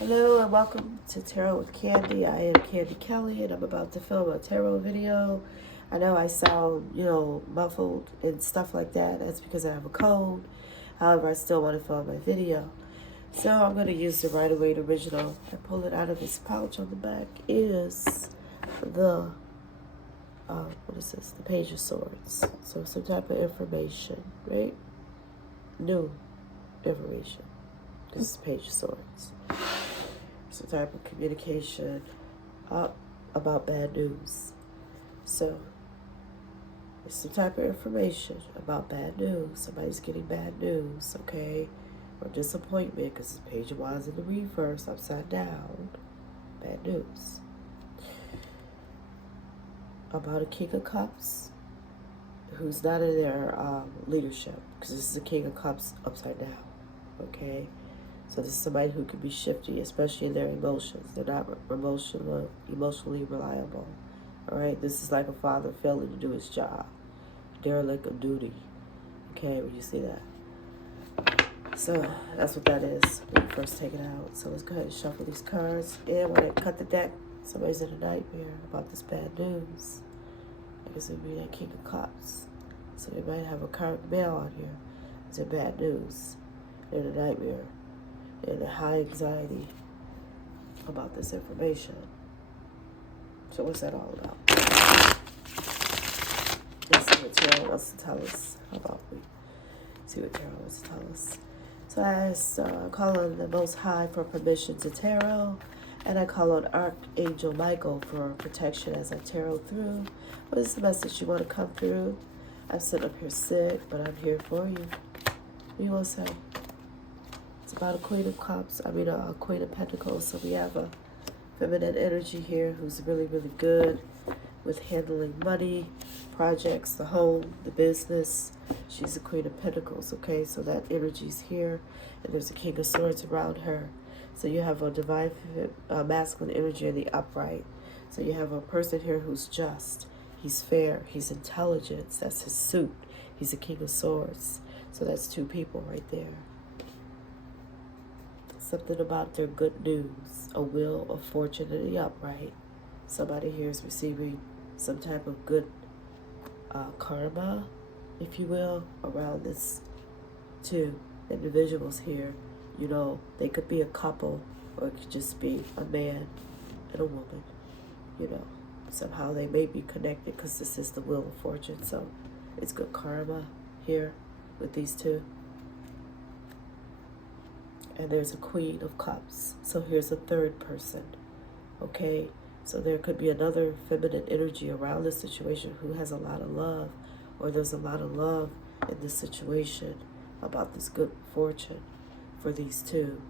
Hello and welcome to Tarot with Candy. I am Candy Kelly and I'm about to film a tarot video. I know I sound, muffled and stuff like that. That's because I have a cold. However, I still want to film my video. So I'm going to use the Rider-Waite original. I pull it out of this pouch on the back is the, what is this? The Page of Swords. So some type of information, right? New information. This is the Page of Swords. Some type of communication about bad news. So, it's some type of information about bad news. Somebody's getting bad news, okay? Or disappointment, because the Page of Wands in the reverse, upside down. Bad news. About a King of Cups who's not in their leadership, because this is a King of Cups upside down, okay? So this is somebody who can be shifty, especially in their emotions. They're not emotionally reliable. All right, this is like a father failing to do his job, derelict of duty. Okay, when you see that. So that's what that is when you first take it out. So let's go ahead and shuffle these cards. And when I cut the deck, somebody's in a nightmare about this bad news. I guess it would be that King of Cups. So they might have a card mail on here. It's a bad news. They're in a nightmare. And a high anxiety about this information. So what's that all about? Let's see what Tarot wants to tell us. How about we see what Tarot wants to tell us? So I asked, call on the Most High for permission to tarot. And I call on Archangel Michael for protection as I tarot through. What is the message you want to come through? I'm sitting up here sick, but I'm here for you. What do you want to say? It's about a Queen of Cups, a Queen of Pentacles. So we have a feminine energy here who's really, really good with handling money, projects, the home, the business. She's a Queen of Pentacles, okay? So that energy's here, and there's a King of Swords around her. So you have a divine masculine energy in the upright. So you have a person here who's just. He's fair. He's intelligence. That's his suit. He's a King of Swords. So that's two people right there. Something about their good news, a wheel of fortune in the upright. Somebody here is receiving some type of good karma, if you will, around this two individuals here. They could be a couple, or it could just be a man and a woman. Somehow they may be connected because this is the wheel of fortune. So it's good karma here with these two. And there's a Queen of Cups. So here's a third person, okay? So there could be another feminine energy around this situation who has a lot of love, or there's a lot of love in this situation about this good fortune for these two.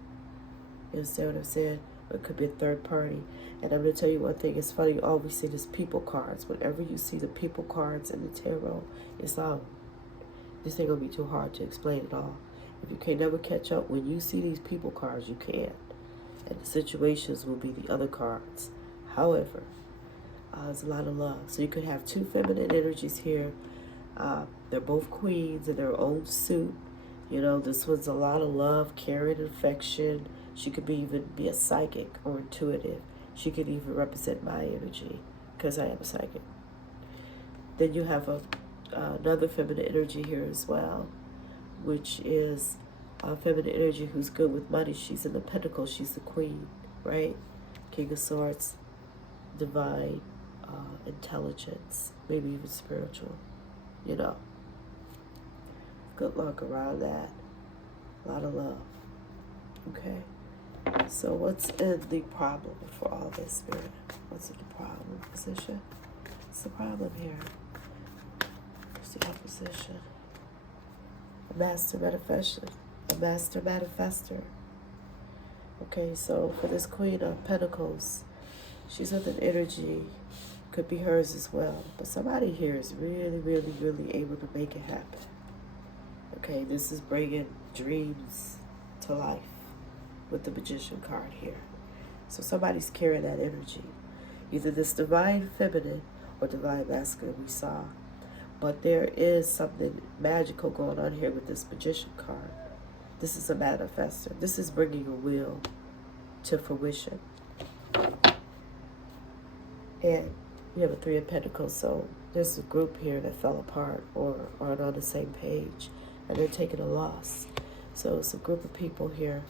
You understand what I'm saying? Or it could be a third party. And I'm going to tell you one thing. It's funny, all we see is people cards. Whenever you see the people cards in the tarot, it's this ain't going to be too hard to explain it all. If you can never catch up, when you see these people cards, you can. And the situations will be the other cards. However, there's a lot of love. So you could have two feminine energies here. They're both queens in their own suit. This one's a lot of love, care, and affection. She could even be a psychic or intuitive. She could even represent my energy because I am a psychic. Then you have another feminine energy here as well, which is a feminine energy who's good with money. She's in the Pentacles. She's the queen, right? King of Swords, divine intelligence, maybe even spiritual, Good luck around that. A lot of love, okay? So what's in the problem for all this, Spirit? What's in the problem position? What's the problem here? What's the opposition? A master manifester. A master manifester. Okay, so for this Queen of Pentacles, she's with an energy, could be hers as well. But somebody here is really, really, really able to make it happen. Okay, this is bringing dreams to life with the Magician card here. So somebody's carrying that energy. Either this divine feminine or divine masculine we saw. But there is something magical going on here with this Magician card. This is a manifester. This is bringing a wheel to fruition. And you have a Three of Pentacles, so there's a group here that fell apart or aren't on the same page, and they're taking a loss. So it's a group of people here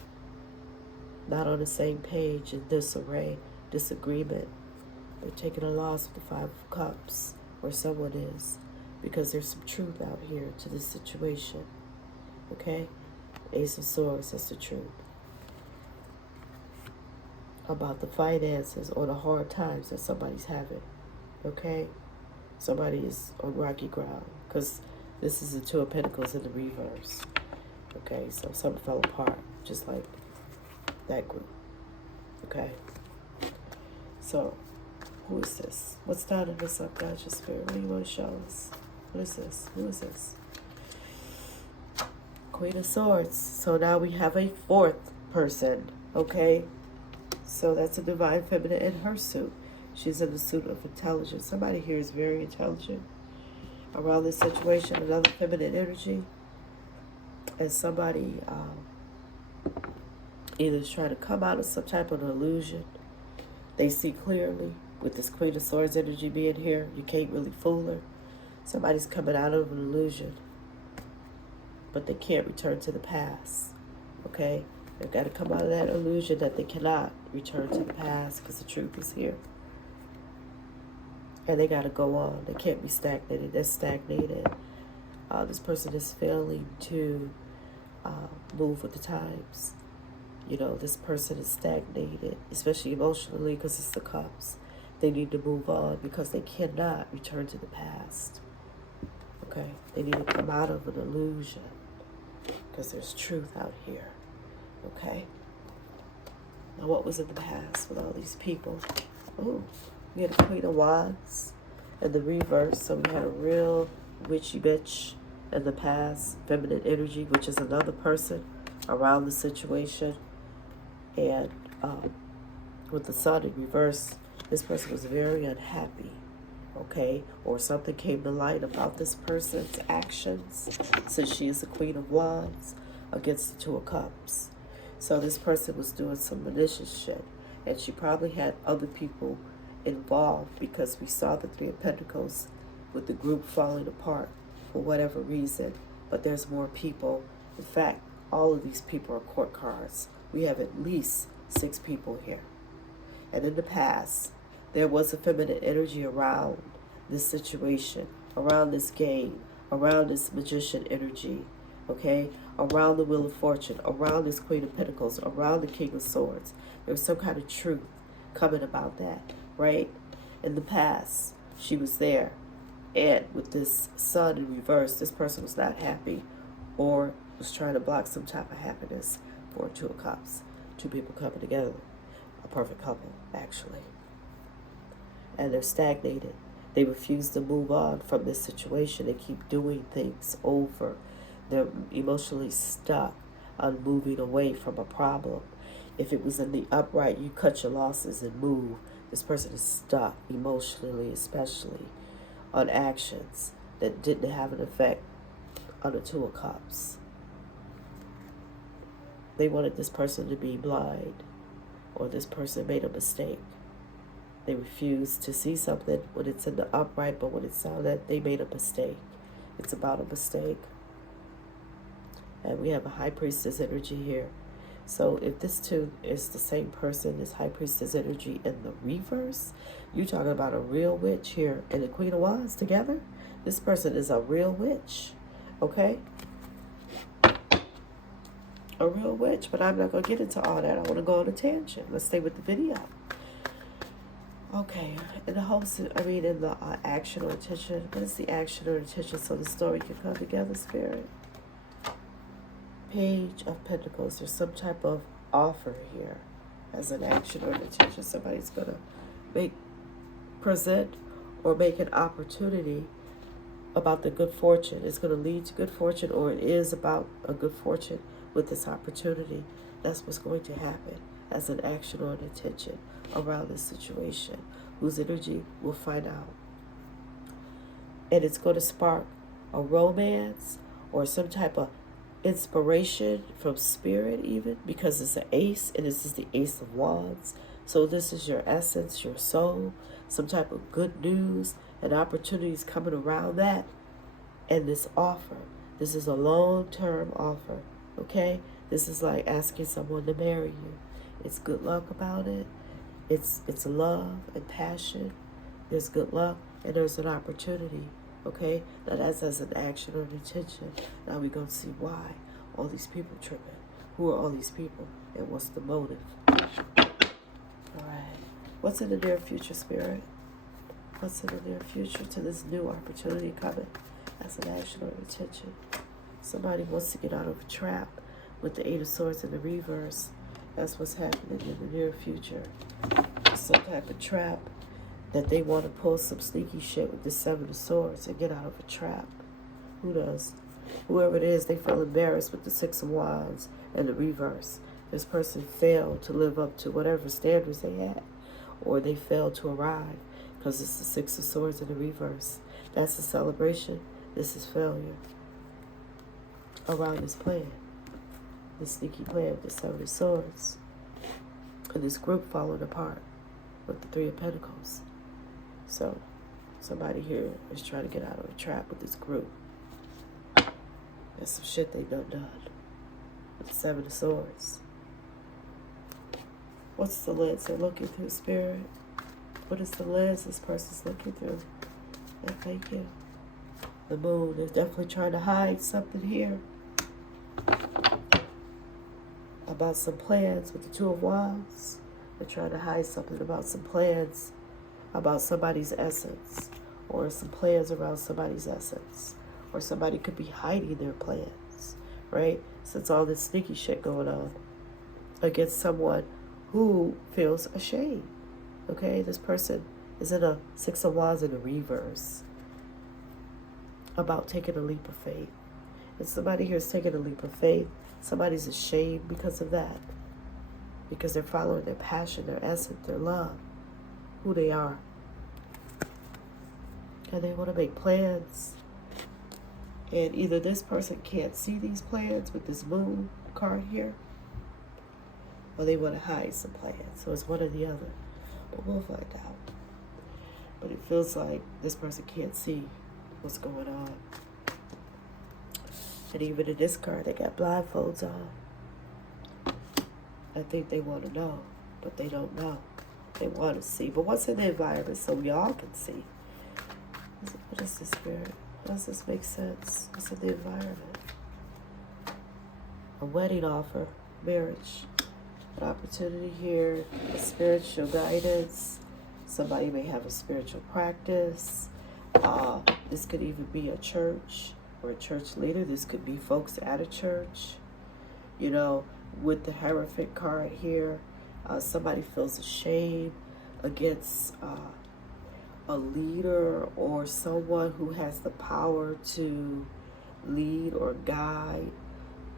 not on the same page, in disarray, disagreement. They're taking a loss with the Five of Cups, or someone is, because there's some truth out here to this situation. Okay? Ace of Swords, that's the truth. About the finances or the hard times that somebody's having. Okay? Somebody is on rocky ground, because this is the Two of Pentacles in the reverse. Okay, so something fell apart, just like that group. Okay? So, who is this? What's down in the subconscious spirit? What do you want to show us? What is this? Who is this? Queen of Swords. So now we have a fourth person. Okay? So that's a divine feminine in her suit. She's in the suit of intelligence. Somebody here is very intelligent around this situation. Another feminine energy. And somebody either is trying to come out of some type of illusion. They see clearly. With this Queen of Swords energy being here, you can't really fool her. Somebody's coming out of an illusion, but they can't return to the past. Okay? They've got to come out of that illusion that they cannot return to the past because the truth is here. And they got to go on. They can't be stagnated. They're stagnated. This person is failing to move with the times. You know, this person is stagnated, especially emotionally, because it's the Cups. They need to move on because they cannot return to the past. Okay? They need to come out of an illusion because there's truth out here. Okay? Now, what was in the past with all these people? Oh, we had a Queen of Wands in the reverse. So we had a real witchy bitch in the past. Feminine energy, which is another person around the situation. And with the Sun in reverse, this person was very unhappy. Okay? Or something came to light about this person's actions, since she is the Queen of Wands against the Two of Cups. So this person was doing some malicious shit. And she probably had other people involved, because we saw the Three of Pentacles with the group falling apart for whatever reason. But there's more people. In fact, all of these people are court cards. We have at least 6 people here. And in the past, there was a feminine energy around this situation, around this game, around this magician energy, okay? Around the Wheel of Fortune, around this Queen of Pentacles, around the King of Swords. There was some kind of truth coming about that, right? In the past, she was there. And with this Sun in reverse, this person was not happy or was trying to block some type of happiness for Two of Cups. 2 people coming together. A perfect couple, actually. And they're stagnated. They refuse to move on from this situation. They keep doing things over. They're emotionally stuck on moving away from a problem. If it was in the upright, you cut your losses and move. This person is stuck emotionally, especially on actions that didn't have an effect on the Two of Cups. They wanted this person to be blind, or this person made a mistake. They refuse to see something when it's in the upright, but when it's down, that they made a mistake. It's about a mistake. And we have a High Priestess energy here. So if this too is the same person, this High Priestess energy in the reverse, you're talking about a real witch here and the Queen of Wands together. This person is a real witch, okay? A real witch, but I'm not going to get into all that. I want to go on a tangent. Let's stay with the video. Okay, in the hopes, in the action or intention. What is the action or intention so the story can come together, Spirit? Page of Pentacles. There's some type of offer here as an action or an intention. Somebody's going to present or make an opportunity about the good fortune. It's going to lead to good fortune, or it is about a good fortune with this opportunity. That's what's going to happen as an action or an intention around this situation, whose energy we'll find out. And it's going to spark a romance or some type of inspiration from spirit, even because it's an ace and this is the Ace of Wands. So this is your essence, your soul, some type of good news and opportunities coming around that. And this offer, this is a long-term offer, okay? This is like asking someone to marry you. It's good luck about it. It's love and passion. There's good luck and there's an opportunity, okay? Now that's as an action or an intention. Now we're going to see why all these people tripping. Who are all these people and what's the motive? All right. What's in the near future, Spirit? What's in the near future to this new opportunity coming as an action or an intention? Somebody wants to get out of a trap with the Eight of Swords in the reverse. That's what's happening in the near future. Some type of trap that they want to pull some sneaky shit with the Seven of Swords and get out of a trap. Who does? Whoever it is, they feel embarrassed with the Six of Wands and the reverse. This person failed to live up to whatever standards they had, or they failed to arrive because it's the Six of Swords in the reverse. That's a celebration. This is failure around this plan. This sneaky plan with the Seven of Swords. And this group falling apart with the Three of Pentacles. So, somebody here is trying to get out of a trap with this group. That's some shit they done. With the Seven of Swords. What's the lens they're looking through, Spirit? What is the lens this person's looking through? And thank you. The Moon is definitely trying to hide something here. About some plans with the Two of Wands. They're trying to hide something about some plans about somebody's essence, or some plans around somebody's essence, or somebody could be hiding their plans, right? Since all this sneaky shit going on against someone who feels ashamed, okay? This person is in a Six of Wands in the reverse about taking a leap of faith. And somebody here is taking a leap of faith. Somebody's ashamed because of that, because they're following their passion, their essence, their love, who they are. And they want to make plans. And either this person can't see these plans with this Moon card here, or they want to hide some plans. So it's one or the other. But we'll find out. But it feels like this person can't see what's going on. And even in this card, they got blindfolds on. I think they want to know, but they don't know. They want to see. But what's in the environment so we all can see? What is this, Spirit? Does this make sense? What's in the environment? A wedding offer, marriage, an opportunity here, a spiritual guidance. Somebody may have a spiritual practice. This could even be a church or a church leader. This could be folks at a church. You know, with the Hierophant card here, somebody feels ashamed against a leader or someone who has the power to lead or guide.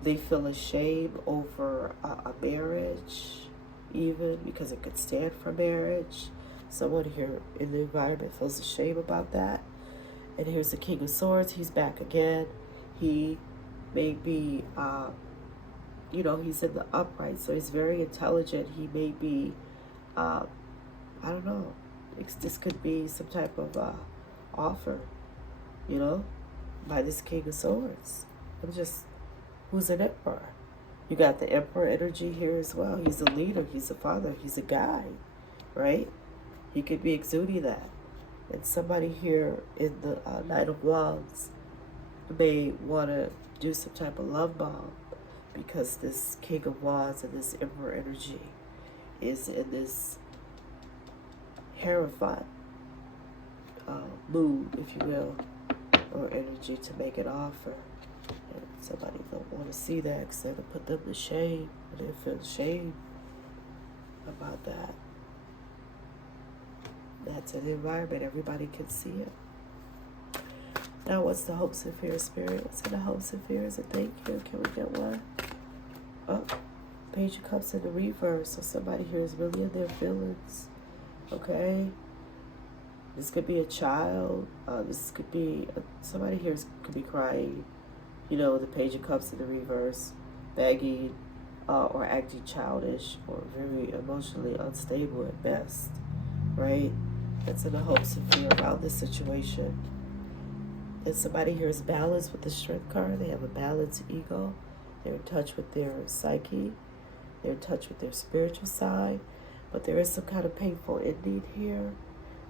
They feel ashamed over a marriage, even because it could stand for marriage. Someone here in the environment feels ashamed about that. And here's the King of Swords. He's back again. He may be, he's in the upright, so he's very intelligent. He may be, I don't know. This could be some type of offer, by this King of Swords. Who's an emperor? You got the Emperor energy here as well. He's a leader. He's a father. He's a guide, right? He could be exuding that. And somebody here in the Knight of Wands may want to do some type of love bomb because this King of Wands and this Emperor energy is in this Hierophant mood, if you will, or energy to make an offer. And somebody don't want to see that because that'll put them to shame, and they feel shame about that. That's an environment, everybody can see it. Now, what's the hopes and fears, Spirit? What's in the hopes and fears? And thank you. Can we get one? Oh, Page of Cups in the reverse. So somebody here is really in their feelings. Okay? This could be a child. This could be, somebody here could be crying You know, the Page of Cups in the reverse, begging or acting childish or very emotionally unstable at best, right? That's in the hopes of fear around this situation. And somebody here is balanced with the Strength card. They have a balanced ego. They're in touch with their psyche. They're in touch with their spiritual side. But there is some kind of painful ending here.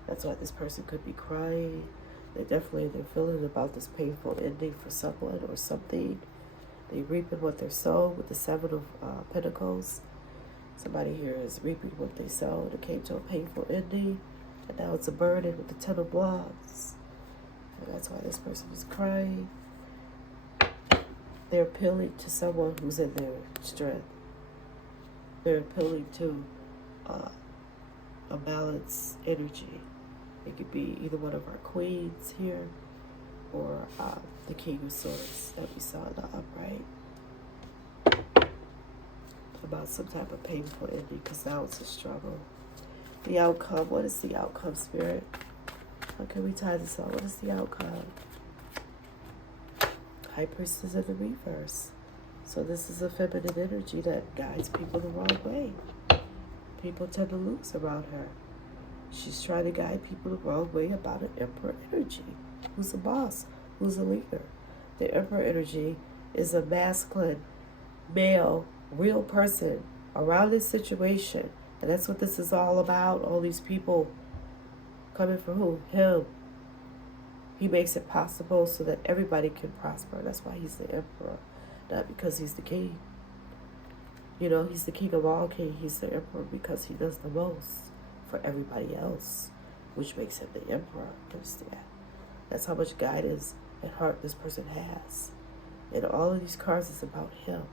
That's why this person could be crying. They're feeling about this painful ending for someone or something. They reaping what they sow with the Seven of Pentacles. Somebody here is reaping what they sowed. It came to a painful ending. And now it's a burden with the Ten of Wands. And that's why this person is crying. They're appealing to someone who's in their strength. They're appealing to a balanced energy. It could be either one of our queens here or the King of Swords that we saw in the upright. About some type of painful ending because now it's a struggle. The outcome. What is the outcome, Spirit? How can we tie this up? What is the outcome? High Priestess in the reverse. So this is a feminine energy that guides people the wrong way. People tend to lose around her. She's trying to guide people the wrong way about an Emperor energy. Who's a boss? Who's a leader? The Emperor energy is a masculine, male, real person around this situation. And that's what this is all about. All these people coming for who? Him. He makes it possible so that everybody can prosper. That's why he's the Emperor. Not because he's the king. You know, he's the king of all kings. He's the Emperor because he does the most for everybody else, which makes him the Emperor. Understand? That's how much guidance and heart this person has. And all of these cards is about him.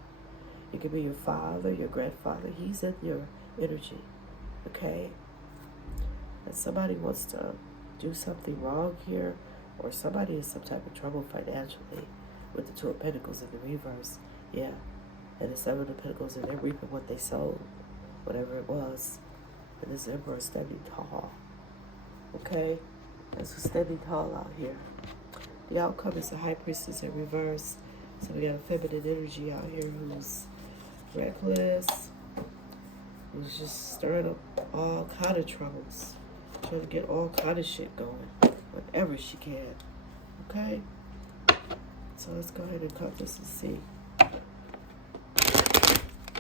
It could be your father, your grandfather. He's in your energy. Okay? And somebody wants to do something wrong here, or somebody in some type of trouble financially with the Two of Pentacles in the reverse. Yeah. And the Seven of Pentacles, and they're reaping what they sowed, whatever it was. And this Emperor is standing tall. Okay? That's who's standing tall out here. The outcome is a High Priestess in reverse. So we got a feminine energy out here who's reckless, who's just stirring up all kind of troubles, trying to get all kind of shit going, whatever she can. Okay? So let's go ahead and cut this and see.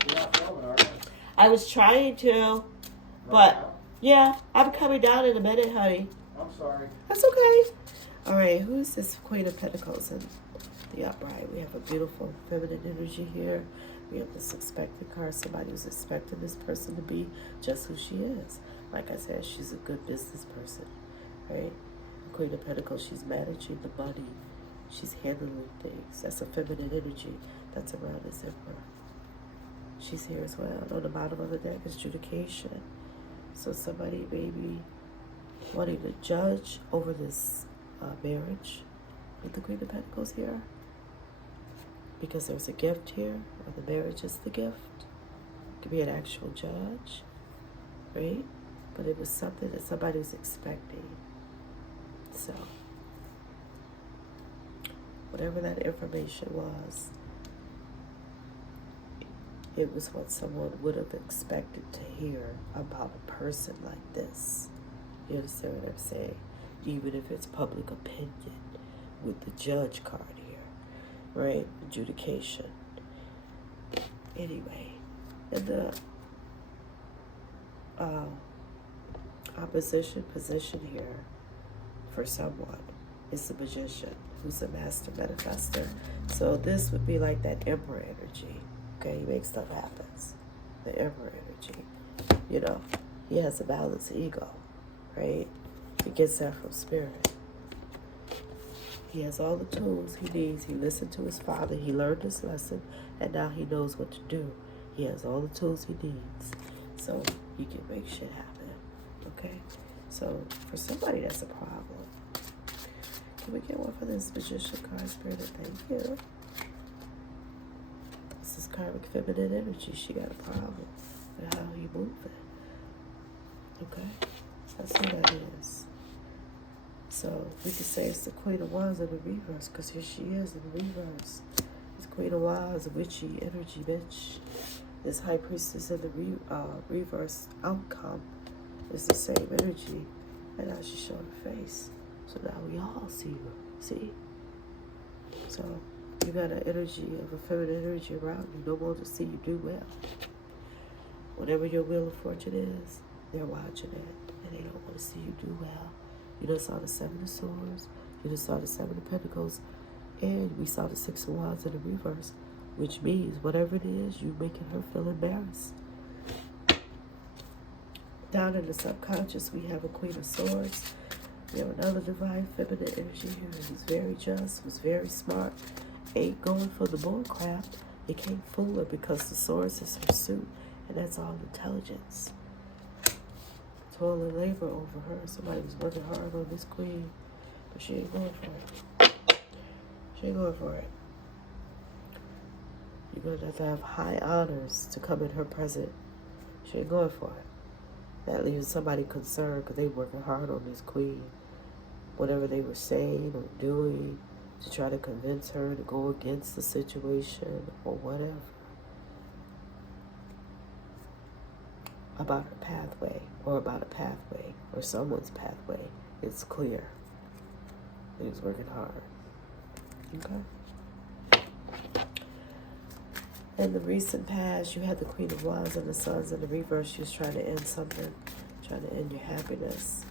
You're not filming, are you? I was trying to, but yeah, I'm coming down in a minute, honey. I'm sorry. That's okay. All right, who is this Queen of Pentacles in the upright? We have a beautiful feminine energy here. We have this expected card, somebody who's expecting this person to be just who she is. Like I said, she's a good business person, right? The Queen of Pentacles, she's managing the money. She's handling things. That's a feminine energy that's around this Emperor. She's here as well. On the bottom of the deck is Judication. So somebody maybe wanting to judge over this marriage with the Queen of Pentacles here. Because there's a gift here, or the marriage is the gift. It could be an actual judge, right? But it was something that somebody's expecting. So, whatever that information was, it was what someone would have expected to hear about a person like this. You understand what I'm saying? Even if it's public opinion with the judge card here, right? Adjudication. Anyway, and the opposition position here for someone is the Magician, who's a master manifester. So this would be like that Emperor energy. Okay, he makes stuff happen. The Emperor energy. You know, he has a balanced ego, right? He gets that from spirit. He has all the tools he needs. He listened to his father. He learned his lesson, and now he knows what to do. He has all the tools he needs, so he can make shit happen. Okay? So for somebody, that's a problem. Can we get one for this Magician card, Spirit? Thank you. This is karmic feminine energy. She got a problem with how you move it. Okay? That's who that is. So we could say it's the Queen of Wands in the reverse, because here she is in the reverse. It's Queen of Wands, witchy energy, bitch. This High Priestess in the reverse outcome is the same energy. And now she's showing her face. So now we all see her. See? So you got an energy of a feminine energy around you. No one to see you do well. Whatever your wheel of fortune is, they're watching it. And they don't want to see you do well. You just saw the Seven of Swords. You just saw the Seven of Pentacles. And we saw the Six of Wands in the reverse. Which means whatever it is, you're making her feel embarrassed. Down in the subconscious, we have a Queen of Swords. We have another divine feminine energy here who's very just, who's very smart. Ain't going for the bull crap. You can't fool her because the swords is her suit. And that's all intelligence. Toil and labor over her. Somebody was working hard on this queen, but she ain't going for it. She ain't going for it. You're going to have to have high honors to come in her present. She ain't going for it. That leaves somebody concerned because they working hard on this queen. Whatever they were saying or doing to try to convince her to go against the situation or whatever. About her pathway or about a pathway or someone's pathway. It's clear. He was working hard. Okay? In the recent past, you had the Queen of Wands and the Suns in the reverse. She was trying to end something, trying to end your happiness.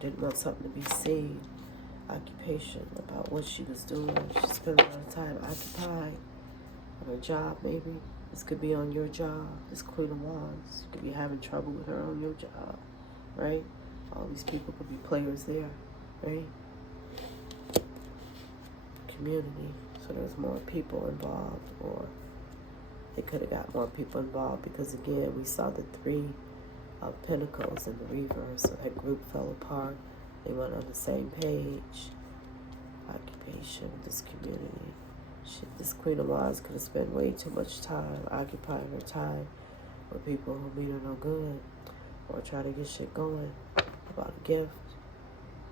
Didn't want something to be seen. Occupation, about what she was doing. She spent a lot of time occupied on her job, maybe. This could be on your job. This Queen of Wands. You could be having trouble with her on your job, right? All these people could be players there, right? Community. So there's more people involved, or they could have got more people involved because, again, we saw the Three of Pentacles in the reverse. So that group fell apart. They weren't on the same page. Occupation, this community. This Queen of Wands could have spent way too much time occupying her time with people who mean her no good, or trying to get shit going about a gift,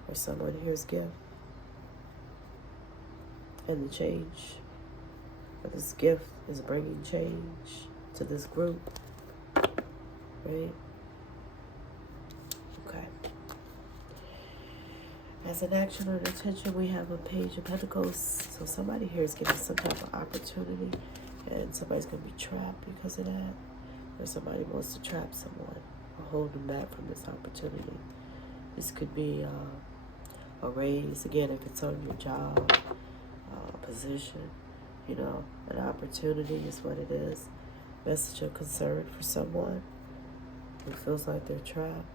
or someone here's gift. And the change, but this gift is bringing change to this group, right? Okay. As an action or intention, we have a Page of Pentacles. So somebody here is getting some type of opportunity, and somebody's going to be trapped because of that. Or somebody wants to trap someone or hold them back from this opportunity. This could be a raise, again, if it's on your job, position, you know, an opportunity is what it is. Message of concern for someone who feels like they're trapped.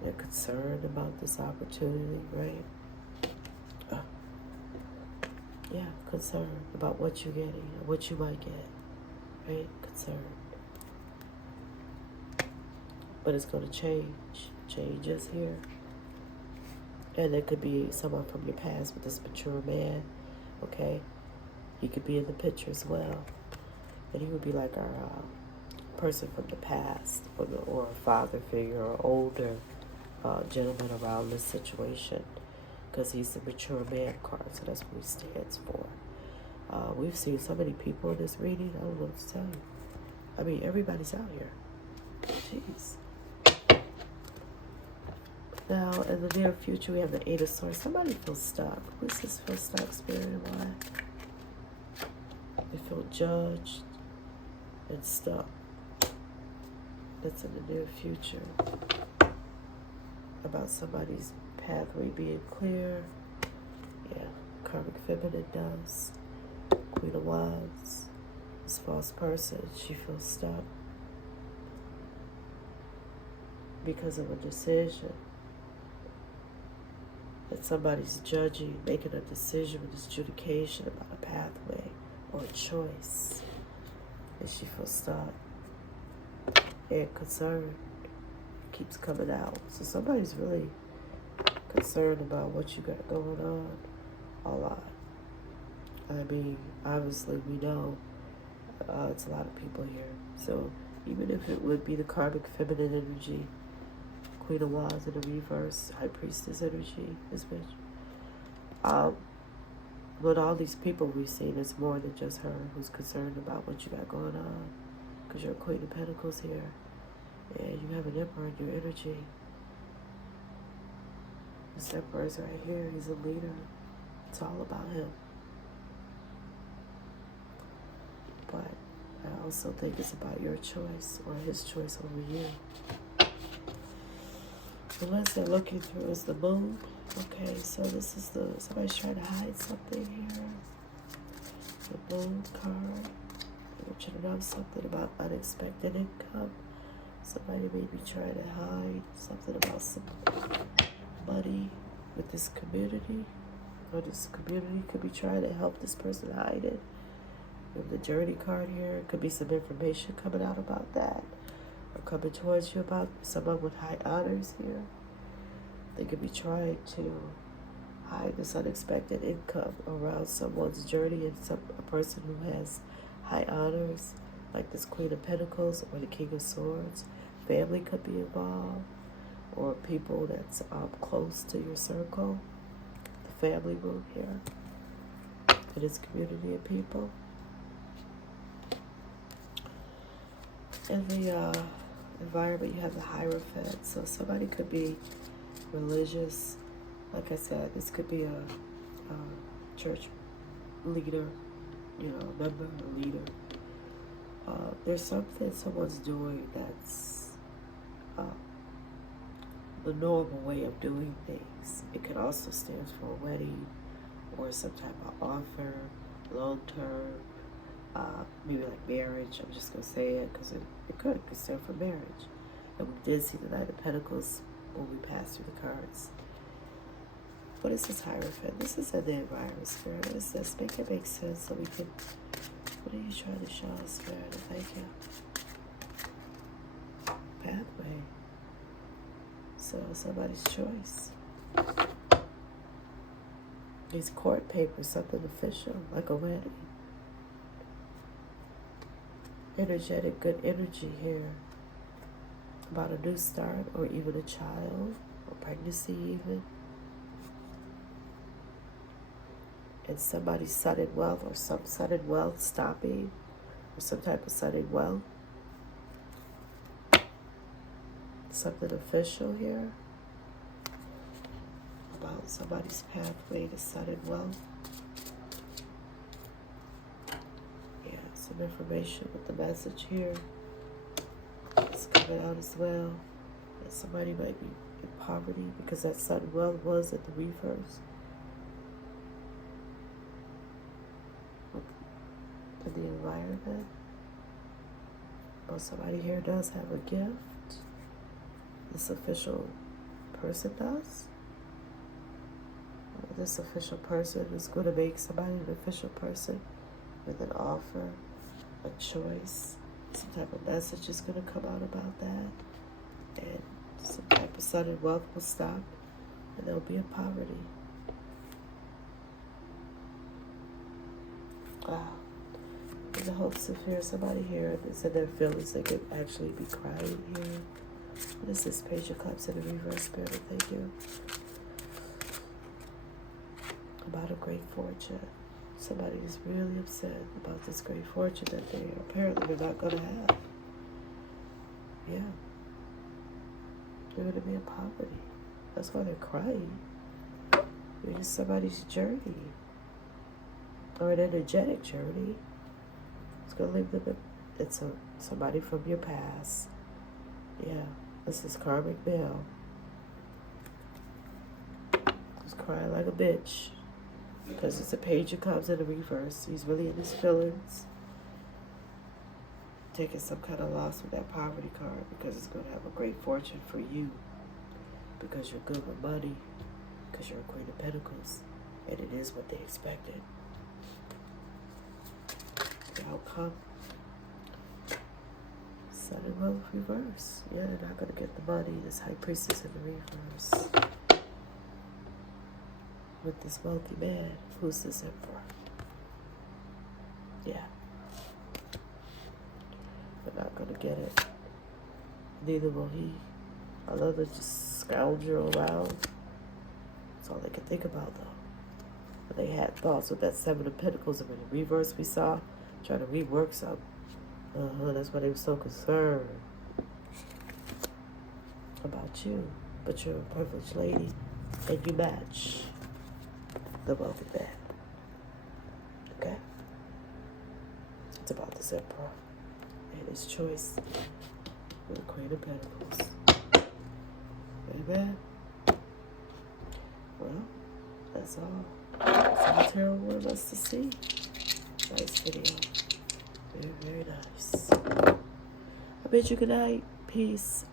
They're concerned about this opportunity, right? Yeah, concerned about what you're getting, or what you might get, right? Concerned. But it's going to change. Change is here. And it could be someone from your past with this mature man, okay? He could be in the picture as well. And he would be like our person from the past, or a father figure, or older gentleman around this situation, because he's the mature man card, so that's what he stands for. We've seen so many people in this reading, I don't know what to tell you. I mean, everybody's out here. Jeez. Now, in the near future, we have the Eight of Swords. Somebody feels stuck. Who's this feel stuck, Spirit, and why? They feel judged and stuck. That's in the near future. About somebody's pathway being clear. Yeah, karmic feminine does. Queen of Wands. This false person, she feels stuck because of a decision that somebody's judging, making a decision with this adjudication about a pathway or a choice, and she feels stuck and concerned. Keeps coming out. So somebody's really concerned about what you got going on a lot. I mean, obviously we know it's a lot of people here. So even if it would be the karmic feminine energy, Queen of Wands in the reverse, High Priestess energy, this bitch. But all these people we've seen, it's more than just her who's concerned about what you got going on. Because you're a Queen of Pentacles here. And you have an Emperor in your energy. This Emperor is right here. He's a leader. It's all about him. But I also think it's about your choice or his choice over you. The lens they're looking through is the moon. Okay, so this is somebody's trying to hide something here. The moon card. They want you to know something about unexpected income. Somebody may be trying to hide something about some money with this community. Or this community could be trying to help this person hide it. With the Journey card here, could be some information coming out about that. Or coming towards you about someone with high honors here. They could be trying to hide this unexpected income around someone's journey and a person who has high honors, like this Queen of Pentacles or the King of Swords. Family could be involved, or people that's close to your circle. The family room here for this community of people. In the environment, you have the Hierophant, so somebody could be religious. Like I said, this could be a church leader, member, a leader. There's something someone's doing that's the normal way of doing things. It could also stand for a wedding or some type of offer, long term, maybe like marriage. I'm just going to say it because it could stand for marriage. And we did see the Knight of Pentacles when we passed through the cards. What is this Hierophant? This is in the environment, Spirit. What is this? Make it make sense so we can... What are you trying to show us, Spirit? Thank you. Pathway. So, somebody's choice. These court papers, something official, like a wedding. Energetic, good energy here. About a new start, or even a child, or pregnancy even. And somebody's sudden wealth, or some sudden wealth stopping, or some type of sudden wealth. Something official here about somebody's pathway to sudden wealth. Yeah, some information with the message here. It's coming out as well. And somebody might be in poverty because that sudden wealth was at the reverse. In the environment. Well, somebody here does have a gift. This official person does. This official person is going to make somebody an official person with an offer, a choice. Some type of message is going to come out about that. And some type of sudden wealth will stop. And they'll be in poverty. Wow. In the hopes of hearing somebody here that's in their feelings, they could actually be crying here. What is this? Page of Cups in the reverse, Spirit? Thank you. About a great fortune. Somebody is really upset about this great fortune that they apparently are not going to have. Yeah. They're going to be in poverty. That's why they're crying. It's somebody's journey. Or an energetic journey. It's going to leave them. It's somebody from your past. Yeah. This is karmic male. He's crying like a bitch. Because it's a Page of Cups in the reverse. He's really in his feelings. Taking some kind of loss with that poverty card. Because it's going to have a great fortune for you. Because you're good with money. Because you're a Queen of Pentacles. And it is what they expected. The outcome. Sudden wealth reverse. Yeah, they're not going to get the money. This High Priestess in the reverse. With this wealthy man. Who's this Emperor? Yeah. They're not going to get it. Neither will he. Another just scoundrel around. That's all they could think about, though. But they had thoughts with that Seven of Pentacles, and in the reverse we saw, trying to rework something. That's why they were so concerned about you. But you're a privileged lady, and you match the wealthy man. Okay? It's about this Emperor and his choice with the Queen of Pentacles. Amen. Well, that's all. That's all Tarot wanted us to see. Nice video. Very, very nice. I bid you good night. Peace.